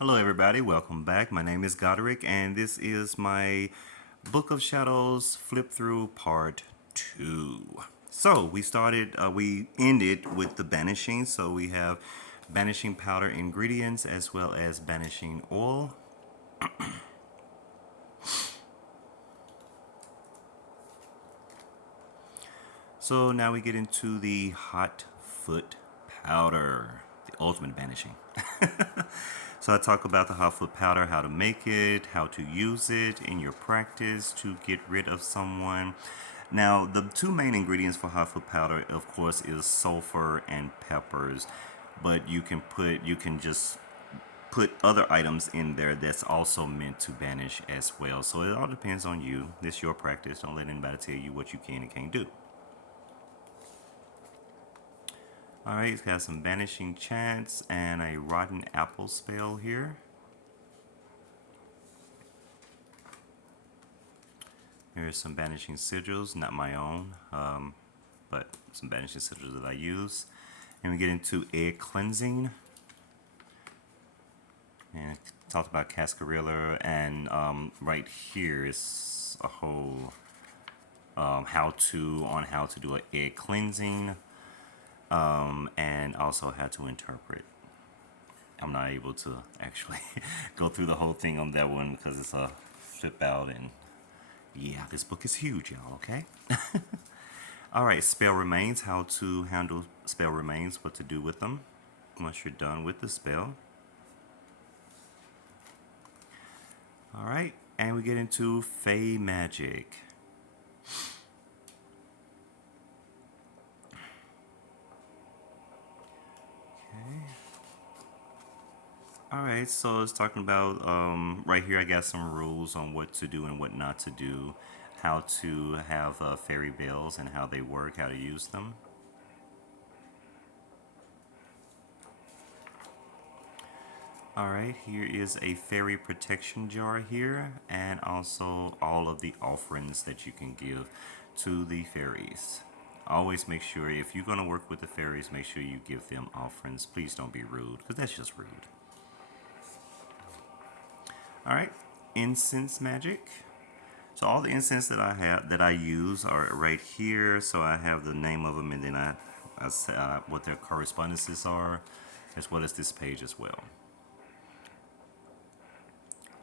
Hello, everybody. Welcome back. My name is Godric, and this is my Book of Shadows flip through part 2. So, we ended with the banishing. So, we have banishing powder ingredients as well as banishing oil. So, now we get into the hot foot powder, the ultimate banishing. So I talk about the hot foot powder, how to make it, how to use it in your practice to get rid of someone. Now, the two main ingredients for hot foot powder, of course, is sulfur and peppers, but you can just put other items in there that's also meant to banish as well. So it all depends on you. This is your practice. Don't let anybody tell you what you can and can't do. All right, it's got some banishing chants and a rotten apple spell here. Here's some banishing sigils, not my own, but some banishing sigils that I use. And we get into egg cleansing. And talked about cascarilla, and right here is a whole how-to on how to do an egg cleansing, and also how to interpret. I'm not able to actually go through the whole thing on that one because it's a flip out, and yeah, this book is huge, y'all, okay? All right, spell remains, how to handle spell remains, what to do with them once you're done with the spell. All right, and we get into Fey magic. Okay. All right, so it's talking about right here. I got some rules on what to do and what not to do, how to have fairy bells and how they work, how to use them. All right, here is a fairy protection jar here, and also all of the offerings that you can give to the fairies. Always make sure if you're going to work with the fairies, make sure you give them offerings. Please don't be rude, because that's just rude. All right, incense magic. So all the incense that I use are right here. So I have the name of them, and then I say what their correspondences are, as well as this page as well.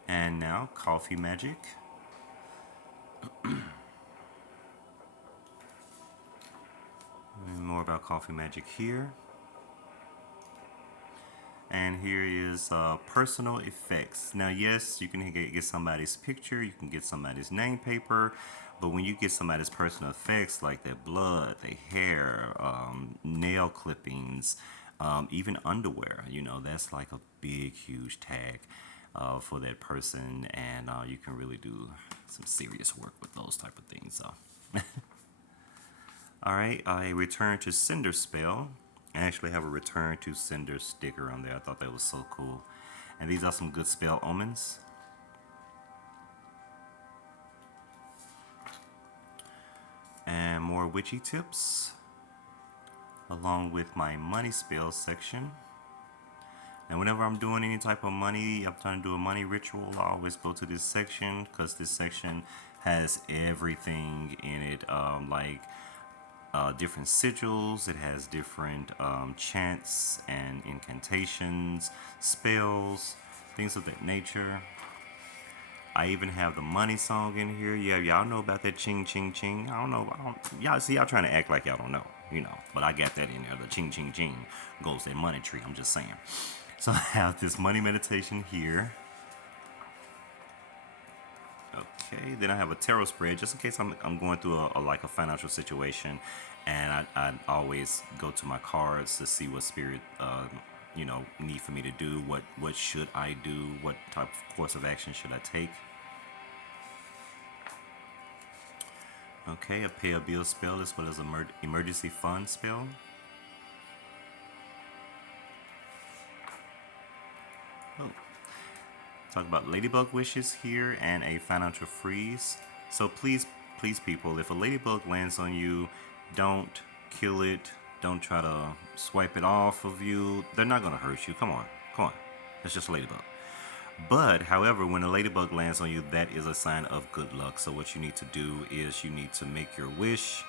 And now coffee magic. More about coffee magic here. And here is personal effects. Now, yes, you can get somebody's picture, you can get somebody's name paper, but when you get somebody's personal effects like their blood, their hair, nail clippings, even underwear, that's like a big, huge tag for that person, and you can really do some serious work with those type of things. So. All right, a return to sender spell. I actually have a return to sender sticker on there. I thought that was so cool. And these are some good spell omens. And more witchy tips, along with my money spell section. And whenever I'm doing any type of money, I'm trying to do a money ritual, I always go to this section because this section has everything in it, like different sigils. It has different chants and incantations, spells, things of that nature. I even have the money song in here. Yeah, y'all know about that ching ching ching. I don't know. Y'all see, y'all trying to act like y'all don't know, But I got that in there. The ching ching ching goes that money tree. I'm just saying. So I have this money meditation here. Okay, then I have a tarot spread just in case I'm going through a financial situation, and I always go to my cards to see what spirit need for me to do. What should I do? What type of course of action should I take? Okay, a pay a bill spell as well as an emergency fund spell. Oh. Talk about ladybug wishes here and a financial freeze. So please, people, if a ladybug lands on you, don't kill it. Don't try to swipe it off of you. They're not gonna hurt you. Come on. It's just a ladybug. But, however, when a ladybug lands on you, that is a sign of good luck. So what you need to do is you need to make your wish,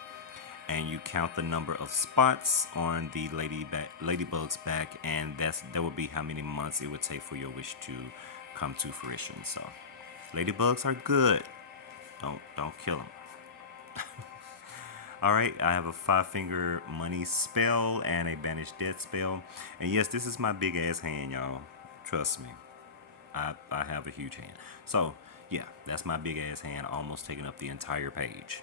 and you count the number of spots on the ladybug's back, and that would be how many months it would take for your wish to come to fruition. So, ladybugs are good. Don't kill them. All right, I have a 5-finger money spell and a banish death spell, and yes, this is my big ass hand, y'all. Trust me. I have a huge hand. So, yeah, that's my big ass hand almost taking up the entire page.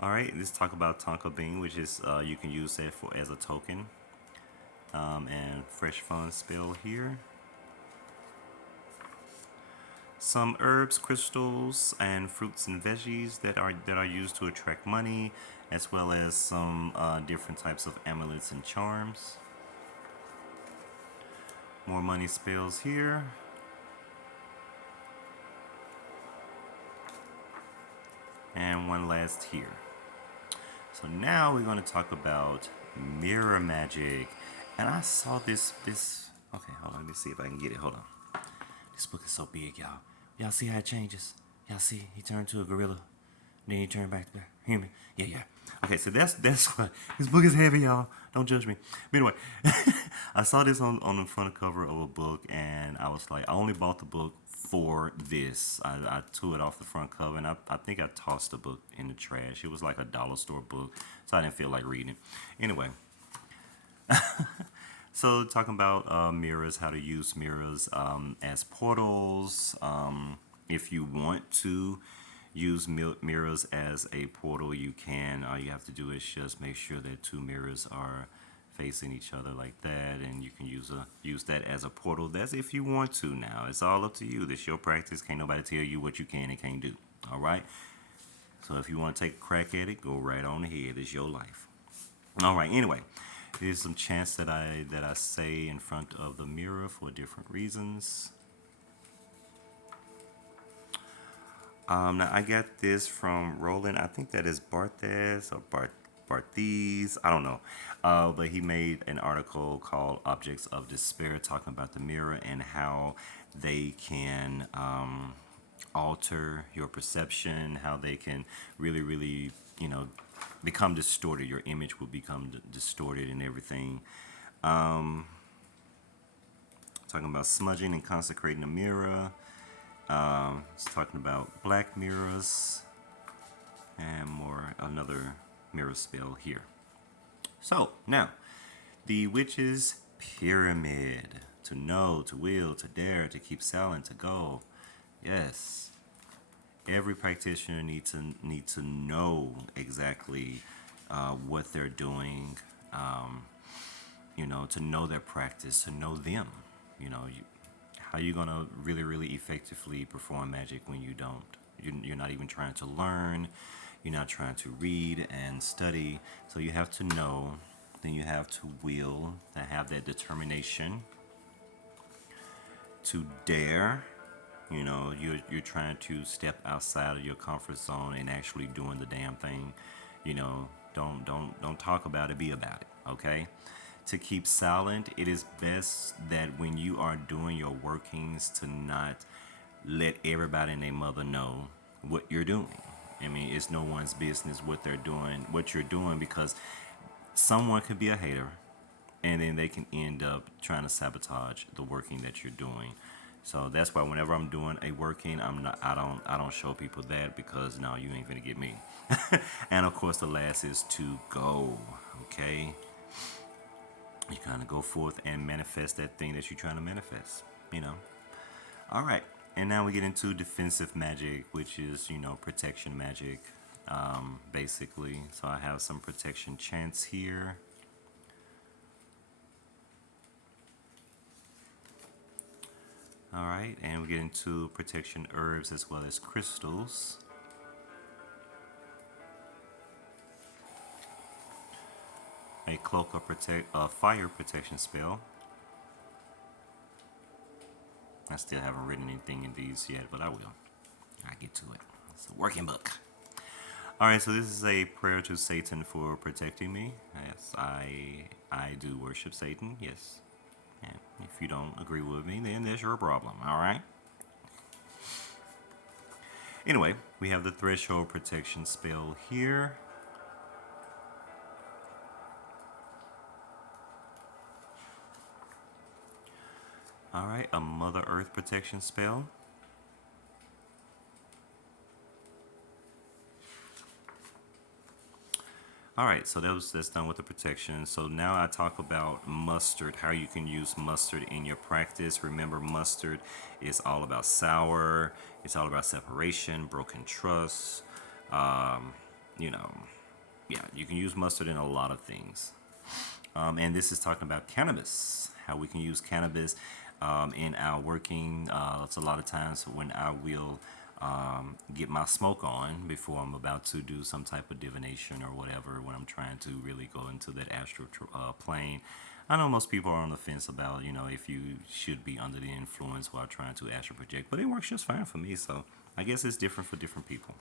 All right, let's talk about Tonka Bean, which is you can use that for as a token. And fresh fun spell here. Some herbs, crystals, and fruits and veggies that are used to attract money, as well as some different types of amulets and charms. More money spells here. And one last here. So now we're going to talk about mirror magic. And I saw this. Okay, hold on. Let me see if I can get it. Hold on. This book is so big, y'all. Y'all see how it changes? Y'all see? He turned to a gorilla. Then he turned back to human. Yeah. Okay, so that's what this book is heavy, y'all. Don't judge me. But anyway, I saw this on the front cover of a book, and I was like, I only bought the book for this. I tore it off the front cover, and I think I tossed the book in the trash. It was like a dollar store book, so I didn't feel like reading it. Anyway, so talking about mirrors, how to use mirrors as portals. If you want to use mirrors as a portal, you can. All you have to do is just make sure that 2 mirrors are facing each other like that, and you can use that as a portal. That's if you want to. Now it's all up to you. This your practice. Can't nobody tell you what you can and can't do. All right. So if you want to take a crack at it, go right on ahead. It's your life. All right. Anyway, there's some chants that I say in front of the mirror for different reasons. Now I got this from Roland. I think that is Barthes or Barthes. I don't know. But he made an article called Objects of Despair, talking about the mirror and how they can alter your perception, how they can really, become distorted. Your image will become distorted and everything. Talking about smudging and consecrating the mirror. It's talking about black mirrors and another mirror spell here. So now, the witch's pyramid: to know, to will, to dare, to keep silent, to go. Yes, every practitioner needs to know exactly what they're doing. To know their practice, to know them. How are you gonna really effectively perform magic when you don't? You're not even trying to learn. You're not trying to read and study. So you have to know. Then you have to will, to have that determination. To dare. You're trying to step outside of your comfort zone and actually doing the damn thing. Don't talk about it. Be about it. Okay. To keep silent, it is best that when you are doing your workings, to not let everybody and their mother know what you're doing. I mean, it's no one's business what you're doing, because someone could be a hater, and then they can end up trying to sabotage the working that you're doing. So that's why whenever I'm doing a working, I don't show people that, because no, you ain't gonna get me. And of course, the last is to go. Okay. You kind of go forth and manifest that thing that you're trying to manifest, All right. And now we get into defensive magic, which is, protection magic, basically. So I have some protection chants here. All right. And we get into protection herbs as well as crystals. A cloak of fire protection spell. I still haven't written anything in these yet, but I will. I get to it. It's a working book. All right, so this is a prayer to Satan for protecting me. Yes, I do worship Satan. Yes. And if you don't agree with me, then that's your problem, alright? Anyway, we have the threshold protection spell here. Alright, a Mother Earth protection spell. Alright, so that's done with the protection. So now I talk about mustard, how you can use mustard in your practice. Remember, mustard is all about sour, it's all about separation, broken trust. You know, yeah, you can use mustard in a lot of things. And this is talking about cannabis, how we can use cannabis in our working. It's a lot of times when I will get my smoke on before I'm about to do some type of divination or whatever, when I'm trying to really go into that astral plane. I know most people are on the fence about, you know, if you should be under the influence while trying to astral project, but it works just fine for me, so I guess it's different for different people.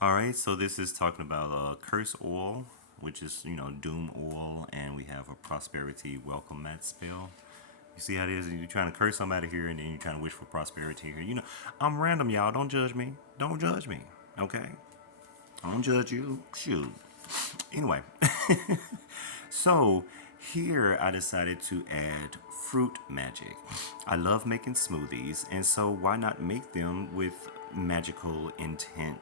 Alright, so this is talking about curse oil, which is, you know, doom oil, and we have a prosperity welcome mat spell. You see how it is? You're trying to curse somebody here, and then you're trying to wish for prosperity here. You know, I'm random, y'all. Don't judge me. Don't judge me, okay? I don't judge you. Shoot. Anyway, so here I decided to add fruit magic. I love making smoothies, and so why not make them with magical intent?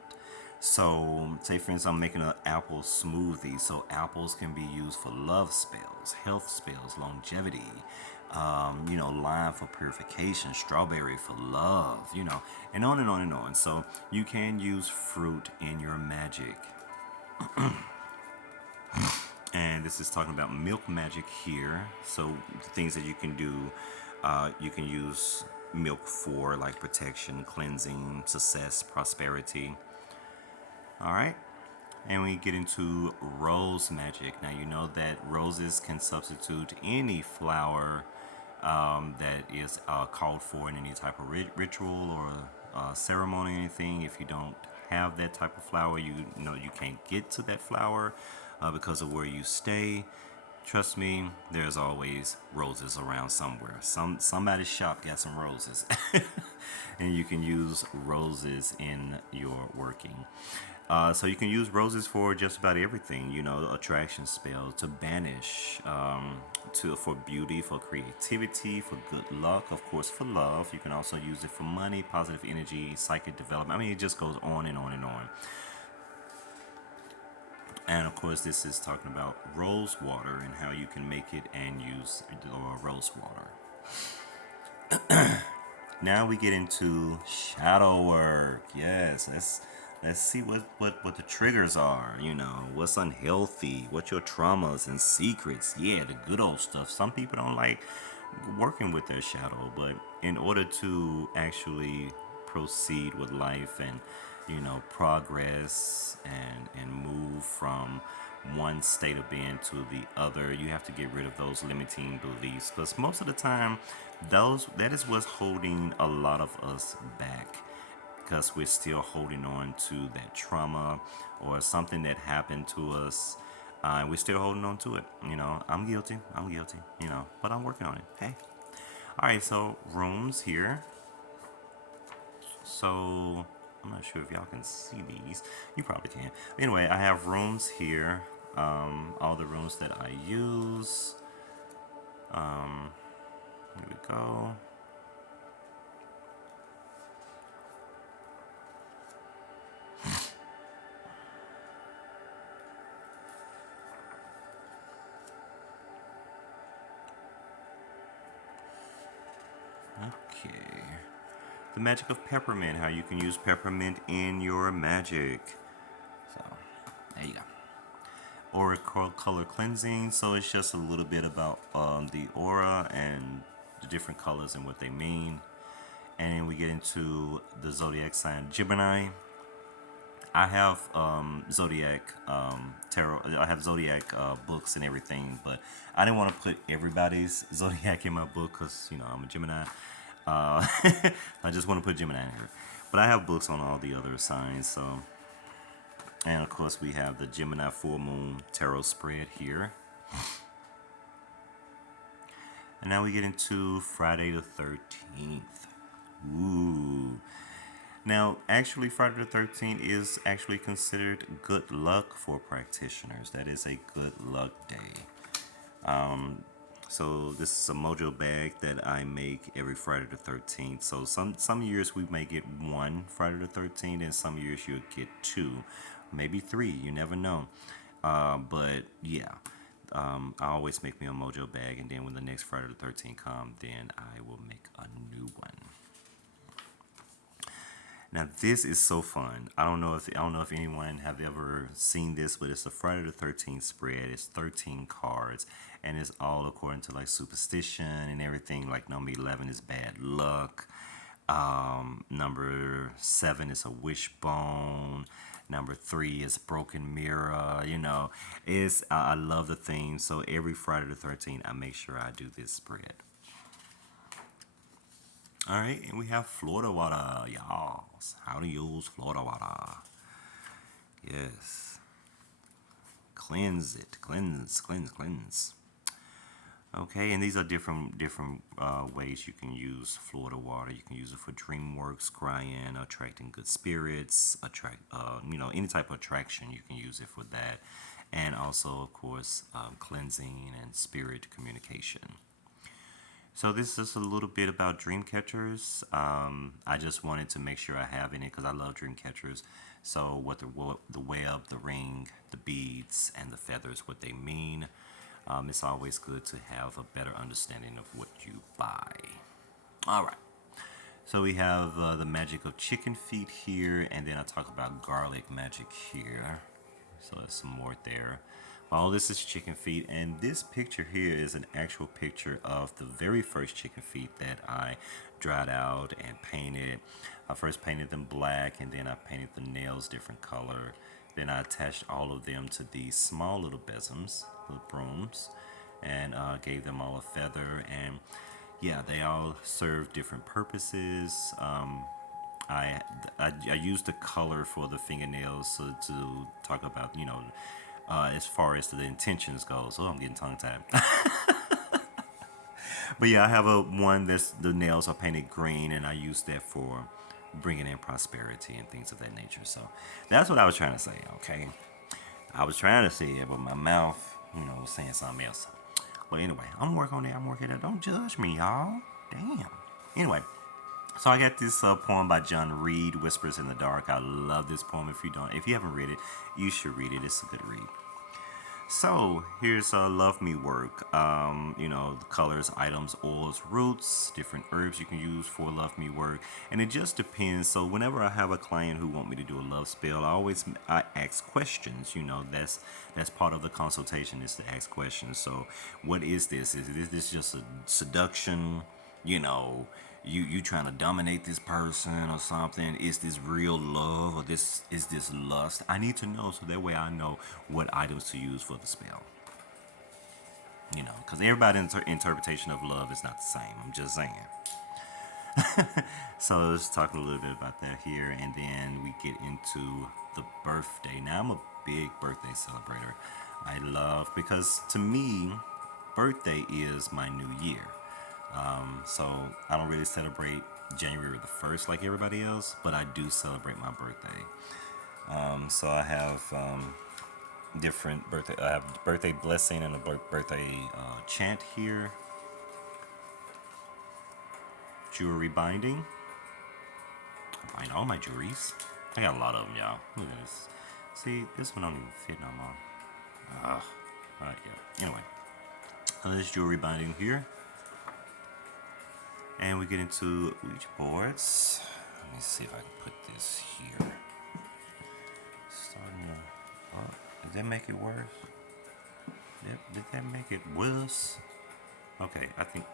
So, say for instance, I'm making an apple smoothie. So apples can be used for love spells, health spells, longevity. You know, lime for purification, strawberry for love. You know, and on and on and on. So you can use fruit in your magic. And this is talking about milk magic here. So the things that you can do, you can use milk for, like protection, cleansing, success, prosperity. All right, and we get into rose magic. Now you know that roses can substitute any flower that is called for in any type of ritual or ceremony or anything. If you don't have that type of flower, you know you can't get to that flower because of where you stay. Trust me, there's always roses around somewhere. Somebody's shop got some roses, and you can use roses in your working. So you can use roses for just about everything, you know, attraction spells, to banish, for beauty, for creativity, for good luck, of course, for love. You can also use it for money, positive energy, psychic development. I mean, it just goes on and on and on. And of course, this is talking about rose water and how you can make it and use rose water. Now we get into shadow work. Yes, let's see what the triggers are. You know, what's unhealthy, what your traumas and secrets. Yeah, the good old stuff. Some people don't like working with their shadow, but in order to actually proceed with life and, you know, progress and move from one state of being to the other, you have to get rid of those limiting beliefs, because most of the time that is what's holding a lot of us back, because we're still holding on to that trauma or something that happened to us. We're still holding on to it. You know, I'm guilty, you know, but I'm working on it. Hey. All right, so rooms here. So I'm not sure if y'all can see these. You probably can. Anyway, I have rooms here. All the rooms that I use. Here we go. Okay. The magic of peppermint, how you can use peppermint in your magic. So, there you go. Aura color cleansing, so it's just a little bit about the aura and the different colors and what they mean. And we get into the zodiac sign Gemini. I have zodiac tarot. I have zodiac books and everything, but I didn't want to put everybody's zodiac in my book because, you know, I'm a Gemini. I just want to put Gemini in here, but I have books on all the other signs. So, and of course we have the Gemini full moon tarot spread here. And now we get into Friday the 13th. Ooh. Now, actually, Friday the 13th is actually considered good luck for practitioners. That is a good luck day. So this is a mojo bag that I make every Friday the 13th. So some years we may get one Friday the 13th, and some years you'll get two, maybe three. You never know. But yeah, I always make me a mojo bag, and then when the next Friday the 13th comes, then I will make a new one. Now this is so fun. I don't know if anyone have ever seen this, but it's a Friday the 13th spread. It's 13 cards, and it's all according to like superstition and everything. Like number 11 is bad luck. Number 7 is a wishbone. Number 3 is broken mirror. You know, it's I love the theme. So every Friday the 13th, I make sure I do this spread. All right, and we have Florida water, y'all. How to use Florida water? Yes. Cleanse it. Cleanse. Okay, and these are different ways you can use Florida water. You can use it for dream work, scrying, attracting good spirits, any type of attraction. You can use it for that, and also, of course, cleansing and spirit communication. So this is a little bit about Dreamcatchers. I just wanted to make sure I have in it because I love Dreamcatchers. So what the web, the ring, the beads, and the feathers, what they mean. It's always good to have a better understanding of what you buy. All right. So we have the magic of chicken feet here, and then I talk about garlic magic here. So there's some more there. All this is chicken feet, and this picture here is an actual picture of the very first chicken feet that I dried out and painted. I first painted them black, and then I painted the nails different color. Then I attached all of them to these small little besoms, little brooms, and gave them all a feather. And yeah, they all serve different purposes. I used the color for the fingernails to talk about, as far as the intentions goes. Oh, I'm getting tongue-tied. But yeah, I have one that's the nails are painted green, and I use that for bringing in prosperity and things of that nature. So that's what I was trying to say, okay? I was trying to say it, but my mouth, was saying something else. Well, anyway, I'm working on it. I'm working on it. Don't judge me, y'all. Damn. Anyway, so I got this poem by John Reed, Whispers in the Dark. I love this poem. If you haven't read it, you should read it. It's a good read. So here's Love Me work. The colors, items, oils, roots, different herbs you can use for Love Me work, and it just depends. So whenever I have a client who want me to do a love spell, I ask questions. That's part of the consultation, is to ask questions. So what is this? Is this just a seduction? You trying to dominate this person or something? Is this real love, or is this lust? I need to know, so that way I know what items to use for the spell. Because everybody's interpretation of love is not the same. I'm just saying. So let's talk a little bit about that here, and then we get into the birthday. Now, I'm a big birthday celebrator. I love, because to me, birthday is my new year. So I don't really celebrate January the 1st like everybody else, but I do celebrate my birthday. So I have different birthday. I have birthday blessing and a birthday chant here. Jewelry binding. I bind all my jewelries. I got a lot of them, y'all. Look at this. See, this one don't even fit no more. Alright, yeah. Anyway, this jewelry binding here. And we get into Ouija boards. Let me see if I can put this here. Did that make it worse? Did that make it worse? Okay, I think.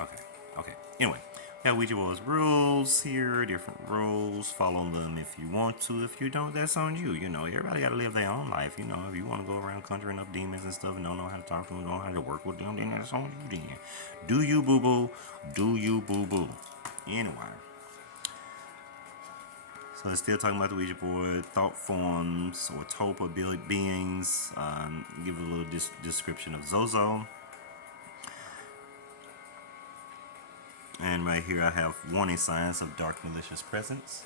Okay. Anyway, we got Ouija boards rules here, different rules. Follow them if you want to. If you don't, that's on you. Everybody got to live their own life. If you want to go around conjuring up demons and stuff and don't know how to talk to them, don't know how to work with them, then that's on you. Then do you, boo boo? Do you, boo boo? Anyway. So it's still talking about the Ouija board, thought forms or tulpa beings. Give a little description of Zozo. And right here I have warning signs of dark malicious presence.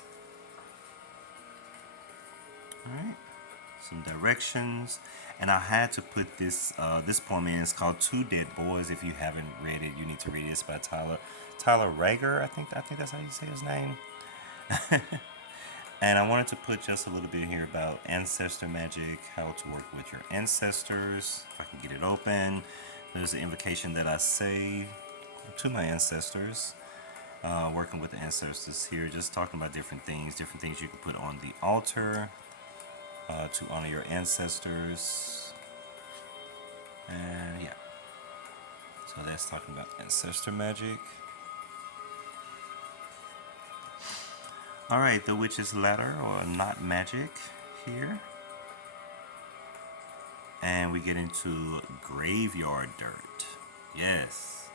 Alright. Some directions. And I had to put this poem in. It's called Two Dead Boys. If you haven't read it, you need to read it. It's by Tyler Rager. I think that's how you say his name. And I wanted to put just a little bit here about ancestor magic, how to work with your ancestors. If I can get it open. There's an invocation that I say to my ancestors. Working with the ancestors here, just talking about different things you can put on the altar to honor your ancestors. And yeah, so that's talking about ancestor magic. Alright, the witch's ladder, or not magic here. And we get into graveyard dirt. Yes.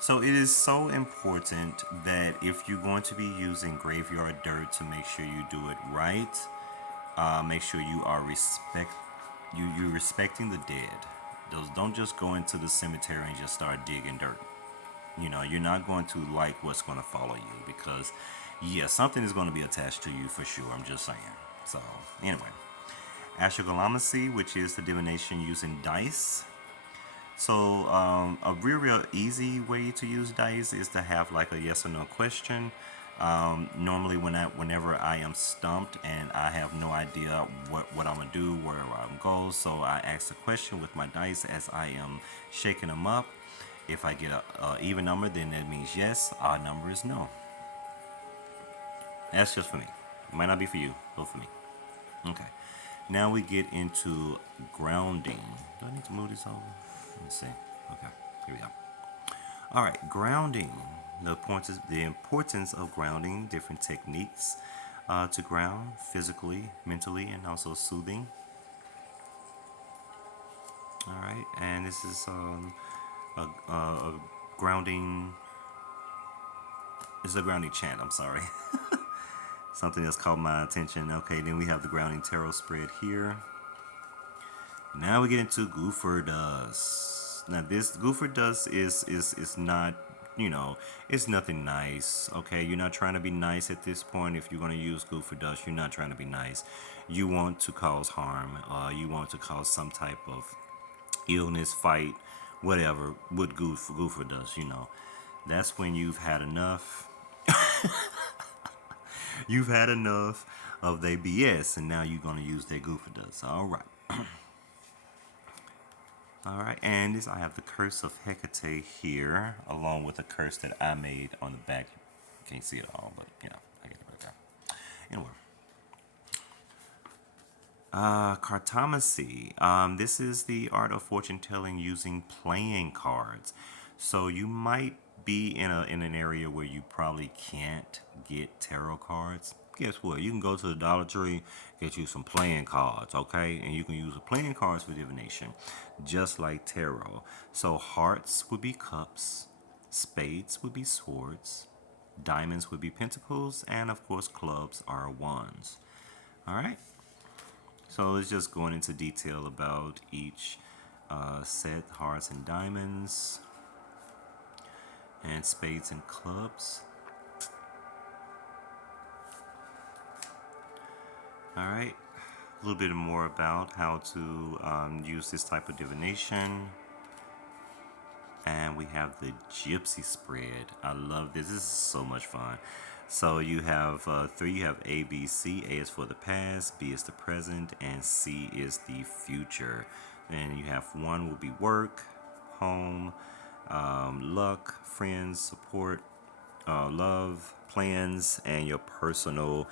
So it is so important that if you're going to be using graveyard dirt, to make sure you do it right. Make sure you are you're respecting the dead. Don't just go into the cemetery and just start digging dirt. You know, you're not going to like what's going to follow you, because yeah, something is going to be attached to you for sure. I'm just saying. So anyway, Cartomancy, which is the divination using dice. So a real easy way to use dice is to have like a yes or no question. Normally whenever I am stumped and I have no idea what I'm gonna do, where I'm going, so I ask a question with my dice as I am shaking them up. If I get a even number, then that means yes. Odd number is no. That's just for me. It might not be for you, but for me. Okay. Now we get into grounding. Do I need to move this over? Let me see. Okay, here we go. All right, grounding. The importance of grounding, different techniques to ground physically, mentally, and also soothing. All right, and this is a grounding. It's a grounding chant. I'm sorry. Something that's caught my attention. Okay, then we have the grounding tarot spread here. Now we get into Goofer dust. Now this Goofer dust is not, you know, it's nothing nice. Okay, you're not trying to be nice at this point. If you're going to use Goofer dust, you're not trying to be nice. You want to cause harm. You want to cause some type of illness, fight, whatever with Goofer dust. You know, that's when you've had enough. You've had enough of their BS, and now you're going to use their Goofer dust. All right. All right, and this I have the Curse of Hecate here, along with a curse that I made on the back. You can't see it all, but you know, I get it right there. Anyway, Cartomancy. This is the art of fortune telling using playing cards. So you might be in an area where you probably can't get tarot cards. Guess what? You can go to the Dollar Tree, get you some playing cards, okay? And you can use the playing cards for divination, just like tarot. So hearts would be cups, spades would be swords, diamonds would be pentacles, and of course clubs are wands. All right. So it's just going into detail about each set, hearts and diamonds, and spades and clubs. All right, a little bit more about how to use this type of divination. And we have the gypsy spread. I love this. This is so much fun. So you have three. You have A, B, C. A is for the past, B is the present, and C is the future. And you have one will be work, home, luck, friends, support, love, plans, and your personal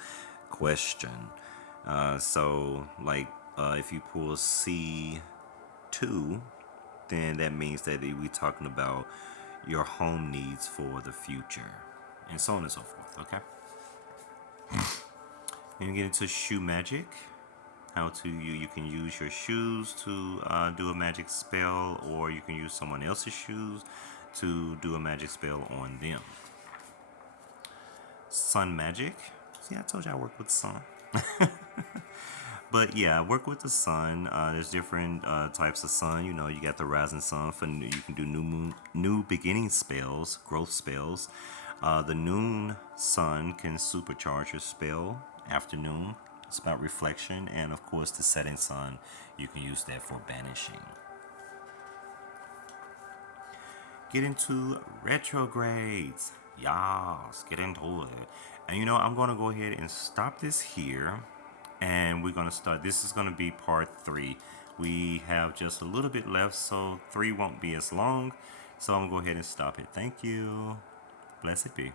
question. So like if you pull C2, then that means that we're talking about your home needs for the future, and so on and so forth. Okay. And you get into shoe magic. How to you can use your shoes to do a magic spell, or you can use someone else's shoes to do a magic spell on them. Sun magic. See, I told you I work with sun. But yeah, work with the sun. There's different types of sun. You know, you got the rising sun for you can do new beginning spells, growth spells. The noon sun can supercharge your spell. Afternoon, it's about reflection, and of course the setting sun, you can use that for banishing. Get into retrogrades. Yas, get into it. And you know, I'm gonna go ahead and stop this here, and we're gonna start. This is gonna be part 3. We have just a little bit left, so 3 won't be as long. So I'm gonna go ahead and stop it. Thank you. Blessed be.